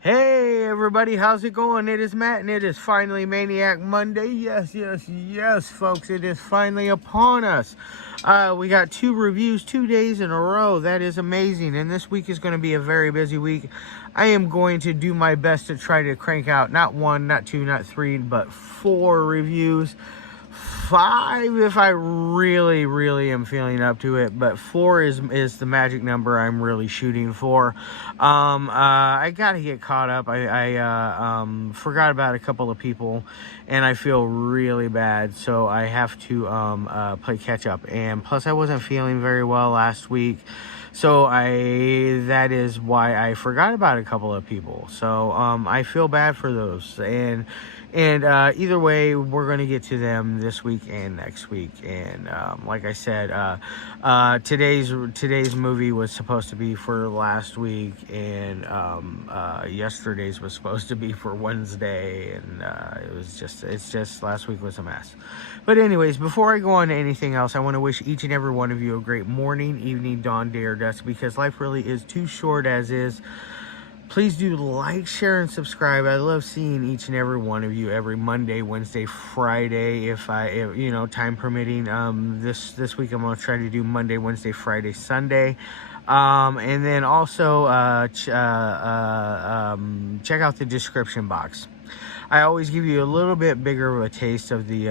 Hey everybody, how's it going? It is Matt and it is finally Maniac Monday. Yes, folks, it is finally upon us. We got 2 reviews 2 days in a row. That is amazing, and this week is going to be a very busy week. I am going to do my best to try to crank out not 1, not 2, not 3, but 4 reviews. 5 if I really am feeling up to it, but 4 is the magic number I'm really shooting for. I gotta get caught up. I forgot about a couple of people, and I feel really bad, so I have to play catch up. And plus, I wasn't feeling very well last week, so that is why I forgot about a couple of people. So I feel bad for those, and either way, we're going to get to them this week and next week. And like I said, today's movie was supposed to be for last week, and yesterday's was supposed to be for Wednesday, and it's just last week was a mess. But anyways, before I go on to anything else, I want to wish each and every one of you a great morning, evening, dawn, day, or dusk, because life really is too short as is. Please do like, share, and subscribe. I love seeing each and every one of you every Monday, Wednesday, Friday, if time permitting. This week I'm going to try to do Monday, Wednesday, Friday, Sunday. And then also check out the description box. I always give you a little bit bigger of a taste of the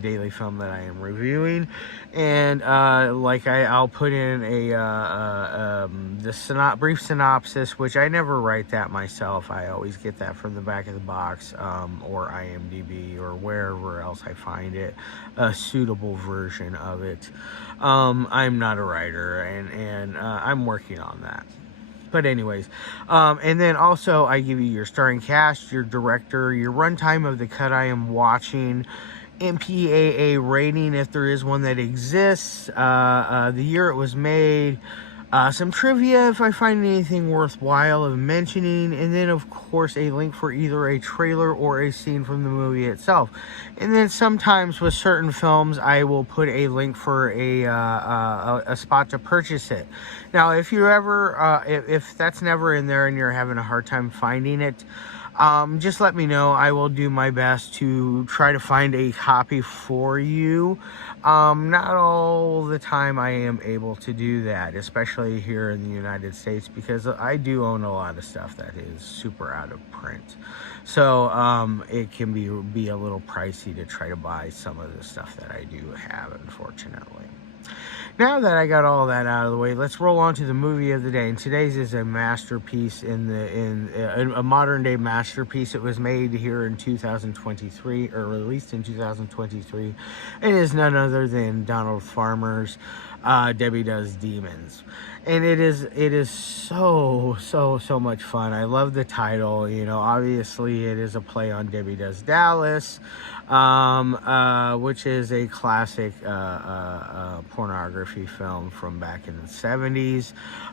daily film that I am reviewing, and I'll put in the brief synopsis, which I never write that myself. I always get that from the back of the box, or IMDb, or wherever else I find it, a suitable version of it. I'm not a writer, and I'm working on that. But anyways, and then also I give you your starring cast, your director, your runtime of the cut I am watching, MPAA rating if there is one that exists, the year it was made, some trivia if I find anything worthwhile of mentioning, and then of course a link for either a trailer or a scene from the movie itself. And then sometimes with certain films I will put a link for a spot to purchase it. Now if you ever if that's never in there and you're having a hard time finding it, just let me know. I will do my best to try to find a copy for you. Not all the time I am able to do that, especially here in the United States, because I do own a lot of stuff that is super out of print. So it can be a little pricey to try to buy some of the stuff that I do have, unfortunately. Now that I got all that out of the way, let's roll on to the movie of the day. And today's is a masterpiece in a modern day masterpiece. It was made here in 2023, or released in 2023. It is none other than Donald Farmer's Debbie Does Demons. And it is so much fun. I love the title. Obviously it is a play on Debbie Does Dallas, which is a classic pornography film from back in the 70s.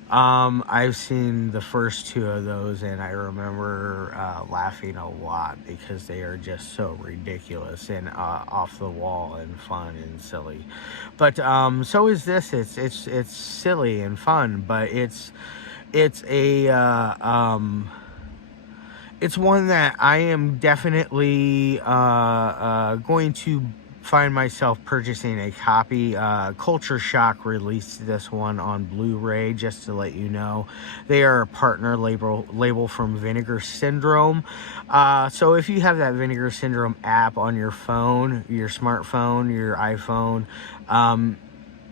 I've seen the first 2 of those, and I remember laughing a lot because they are just so ridiculous and off the wall and fun and silly. But so is this. It's silly and fun, but it's one that I am definitely going to find myself purchasing a copy. Culture Shock released this one on Blu-ray, just to let you know. They are a partner label from Vinegar Syndrome. So if you have that Vinegar Syndrome app on your phone, your smartphone, your iPhone,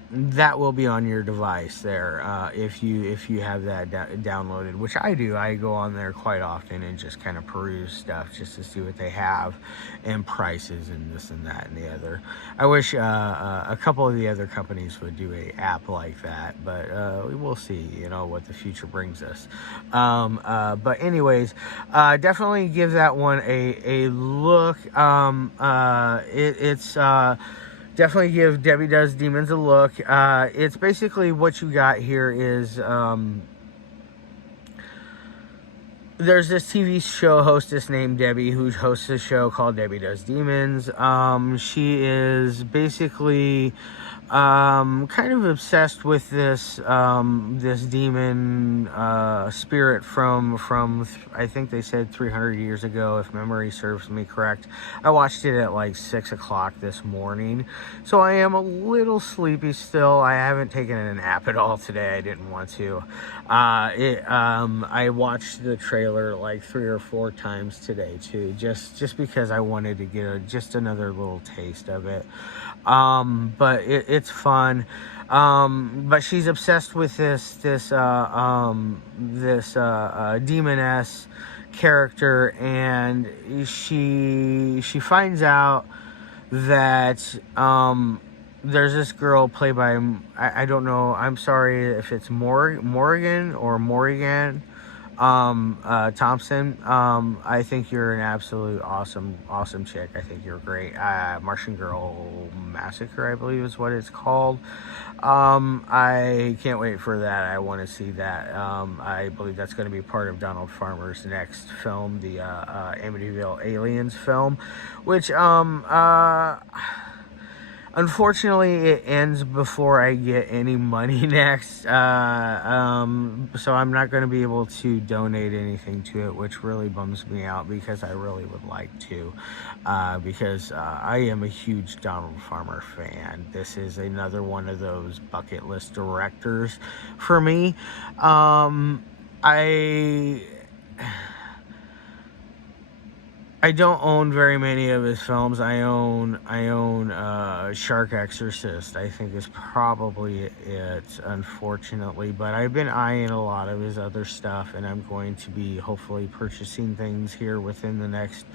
that will be on your device there, if you have that downloaded, which I do. I go on there quite often and just kind of peruse stuff just to see what they have and prices and this and that and the other. I wish a couple of the other companies would do a app like that, but we will see what the future brings us. But anyways, definitely give that one a look. It's definitely give Debbie Does Demons a look. It's basically what you got here is there's this TV show hostess named Debbie who hosts a show called Debbie Does Demons. She is basically kind of obsessed with this demon spirit from I think they said 300 years ago, if memory serves me correct. I watched it at like 6 o'clock this morning, so I am a little sleepy still. I haven't taken a nap at all today. I didn't want to. I watched the trailer like 3 or 4 times today too, just because I wanted to get just another little taste of it. But it's fun. But she's obsessed with this demoness character, and she finds out that there's this girl played by, I don't know, I'm sorry if it's Morrigan or Morrigan, Thompson. I think you're an absolute awesome chick. I think you're great. Martian Girl Massacre, I believe is what it's called. I can't wait for that. I want to see that. I believe that's going to be part of Donald Farmer's next film, the Amityville Aliens film, which unfortunately, it ends before I get any money next, so I'm not going to be able to donate anything to it, which really bums me out because I really would like to, because I am a huge Donald Farmer fan. This is another one of those bucket list directors for me. I don't own very many of his films. I own Shark Exorcist, I think is probably it, unfortunately. But I've been eyeing a lot of his other stuff, and I'm going to be hopefully purchasing things here within the next,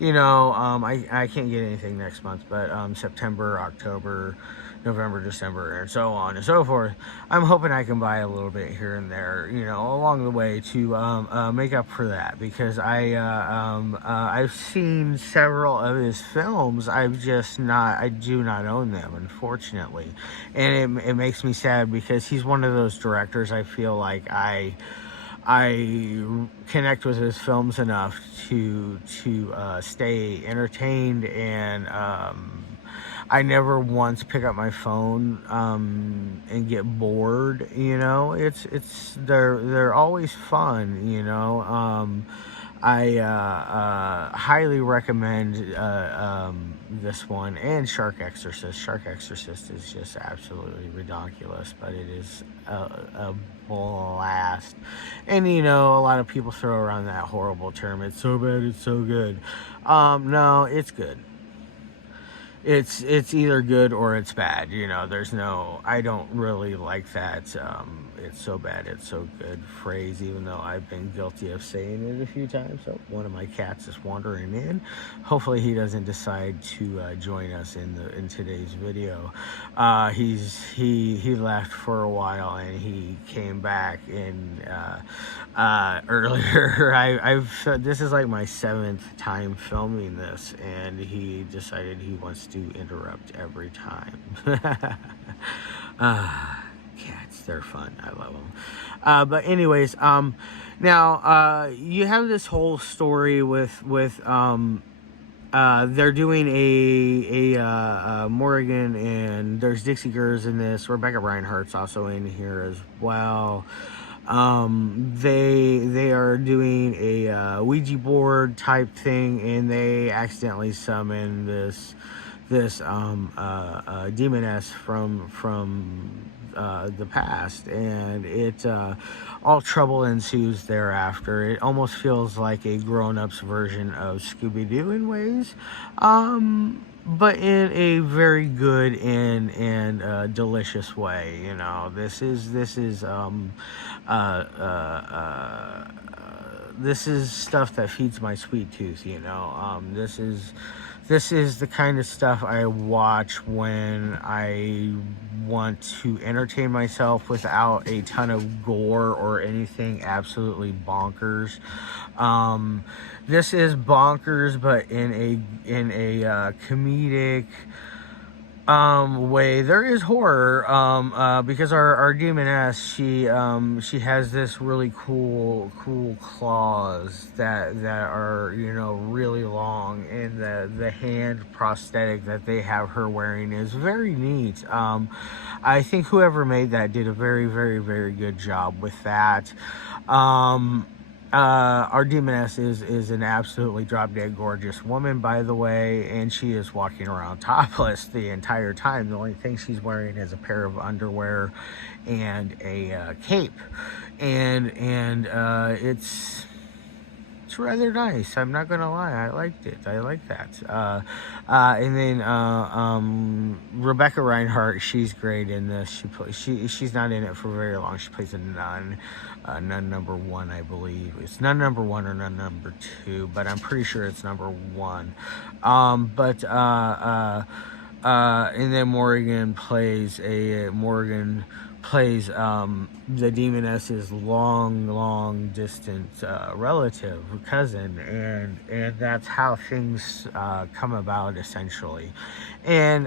I can't get anything next month, but September, October, November, December, and so on and so forth. I'm hoping I can buy a little bit here and there, along the way to make up for that, because I've seen several of his films. I do not own them, unfortunately, and it makes me sad because he's one of those directors. I feel like I connect with his films enough to stay entertained, and I never once pick up my phone and get bored. They're always fun. I highly recommend this one and Shark Exorcist. Shark Exorcist is just absolutely ridiculous, but it is a blast. And a lot of people throw around that horrible term, it's so bad, it's so good. No, it's good. It's either good or it's bad. I don't really like that it's so bad, it's so good phrase, even though I've been guilty of saying it a few times. So one of my cats is wandering in. Hopefully he doesn't decide to join us in today's video. He left for a while and he came back in earlier. This is like my 7th time filming this, and he decided he wants to interrupt every time. Cats, they're fun. I love them. But anyways, now you have this whole story with they're doing a Morrigan, and there's Dixie Girls in this. Rebecca Reinhardt's also in here as well. They are doing a Ouija board type thing, and they accidentally summon this demoness from the past, and it all trouble ensues thereafter. It almost feels like a grown-ups version of Scooby-Doo in ways, but in a very good and delicious way. This is stuff that feeds my sweet tooth. This is the kind of stuff I watch when I want to entertain myself without a ton of gore or anything absolutely bonkers. This is bonkers, but in a comedic, way there is horror, because our demoness, she has this really cool claws that are, you know, really long, and the hand prosthetic that they have her wearing is very neat. I think whoever made that did a very good job with that. Our demoness is an absolutely drop dead gorgeous woman, by the way, and she is walking around topless the entire time. The only thing she's wearing is a pair of underwear and a cape, and it's rather nice. I'm not gonna lie, I liked it. I like that. And then Rebecca Reinhardt, she's great in this. She's not in it for very long. She plays a nun, nun number 1, I believe. It's nun number 1 or nun number 2, but I'm pretty sure it's number 1. And then Morrigan plays the demoness's long distant relative, cousin, and that's how things come about, essentially. And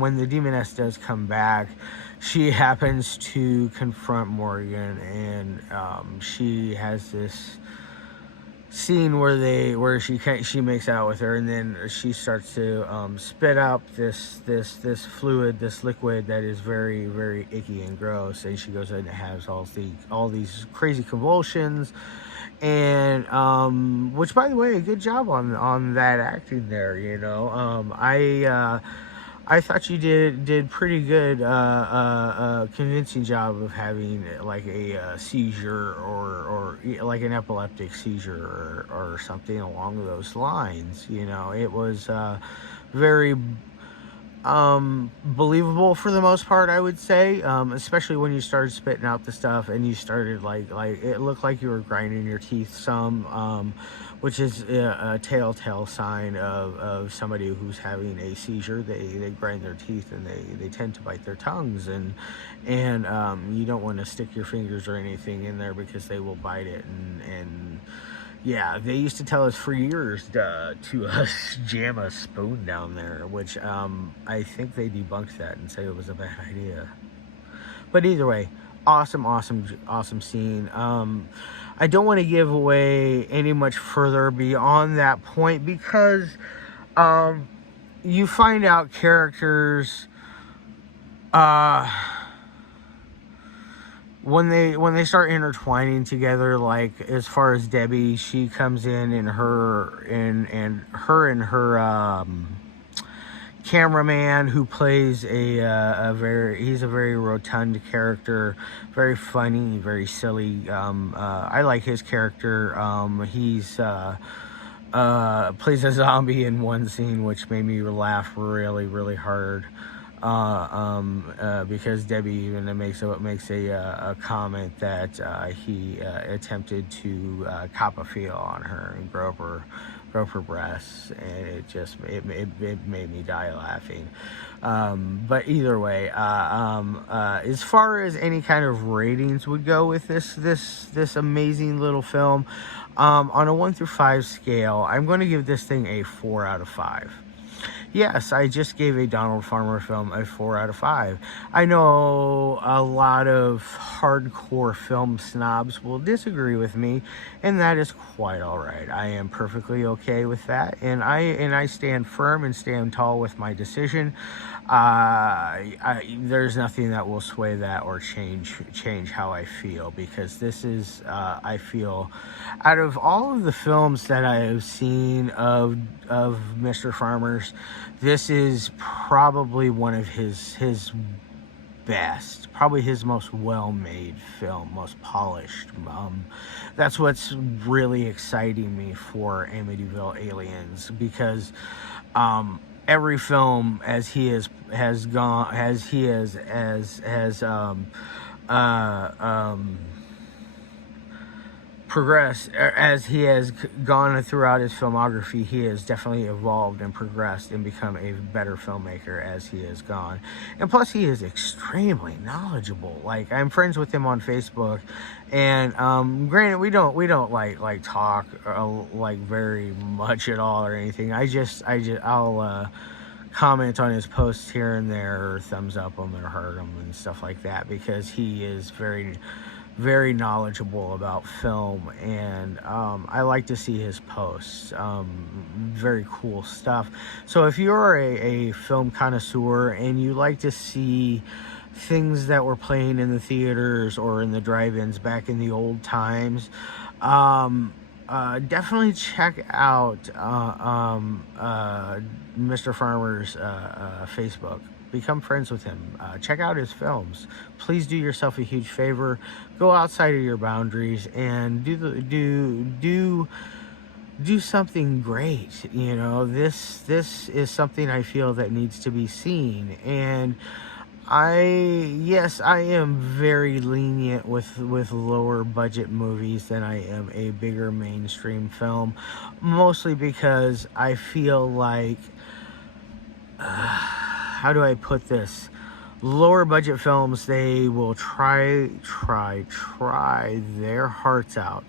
when the demoness does come back, she happens to confront Morrigan, and she has this scene where she makes out with her, and then she starts to spit up this fluid, this liquid that is very icky and gross, and she goes in and has all these crazy convulsions, and which, by the way, a good job on that acting there, you know. I thought you did pretty good, convincing job of having like a seizure or like an epileptic seizure or something along those lines. You know, it was very believable for the most part, I would say, especially when you started spitting out the stuff and you started like it looked like you were grinding your teeth some, which is a telltale sign of somebody who's having a seizure. They grind their teeth, and they tend to bite their tongues, and you don't want to stick your fingers or anything in there because they will bite it, and yeah, they used to tell us for years to jam a spoon down there, which I think they debunked that and said it was a bad idea. But either way, awesome scene. I don't want to give away any much further beyond that point, because you find out characters when they start intertwining together, like as far as Debbie, she comes in, and her cameraman, who plays he's a very rotund character, very funny, very silly. I like his character. He's plays a zombie in one scene, which made me laugh really hard. Because Debbie even makes a comment that he attempted to cop a feel on her and grow her breasts, and it made me die laughing. But either way, as far as any kind of ratings would go with this amazing little film, on a 1 through 5 scale, I'm going to give this thing a 4 out of 5. Yes, I just gave a Donald Farmer film a 4 out of 5. I know a lot of hardcore film snobs will disagree with me, and that is quite all right. I am perfectly okay with that, and I stand firm and stand tall with my decision. There's nothing that will sway that or change how I feel, because this is, I feel, out of all of the films that I have seen of Mr. Farmer's, this is probably one of his best, probably his most well-made film, most polished. That's what's really exciting me for Amityville Aliens, because every film as he has progressed, as he has gone throughout his filmography, he has definitely evolved and progressed and become a better filmmaker as he has gone. And plus, he is extremely knowledgeable. Like, I'm friends with him on Facebook, and granted, we don't like talk like very much at all or anything. I'll comment on his posts here and there, or thumbs up them or heart them and stuff like that, because he is very, very knowledgeable about film, and I like to see his posts. Very cool stuff. So if you're a film connoisseur and you like to see things that were playing in the theaters or in the drive-ins back in the old times, definitely check out Mr. Farmer's Facebook. Become friends with him. Check out his films. Please do yourself a huge favor. Go outside of your boundaries and do something great. You know, this is something I feel that needs to be seen. And yes, I am very lenient with lower budget movies than I am a bigger mainstream film, mostly because I feel like, how do I put this? Lower budget films, they will try their hearts out.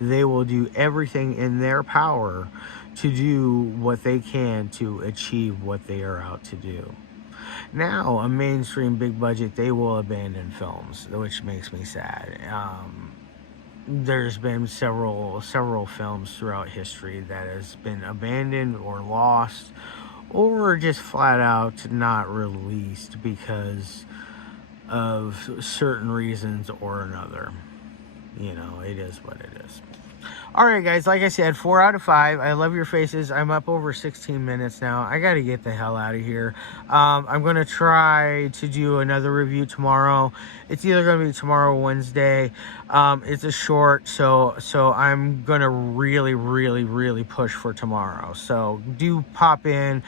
They will do everything in their power to do what they can to achieve what they are out to do. Now, a mainstream big budget, they will abandon films, which makes me sad. There's been several films throughout history that has been abandoned or lost, or just flat out not released because of certain reasons or another. You know, it is what it is. Alright guys, like I said, 4 out of 5. I love your faces. I'm up over 16 minutes now. I gotta get the hell out of here. I'm gonna try to do another review tomorrow. It's either gonna be tomorrow or Wednesday. It's a short, so I'm gonna really push for tomorrow. So do pop in.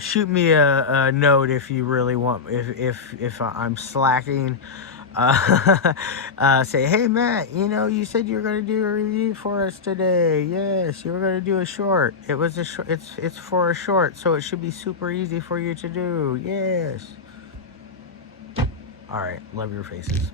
Shoot me a note if you really want, if I'm slacking. Say, hey Matt, you know, you said you were going to do a review for us today. Yes, you were going to do a short. It was a short. It's for a short, so it should be super easy for you to do. Yes. All right, love your faces.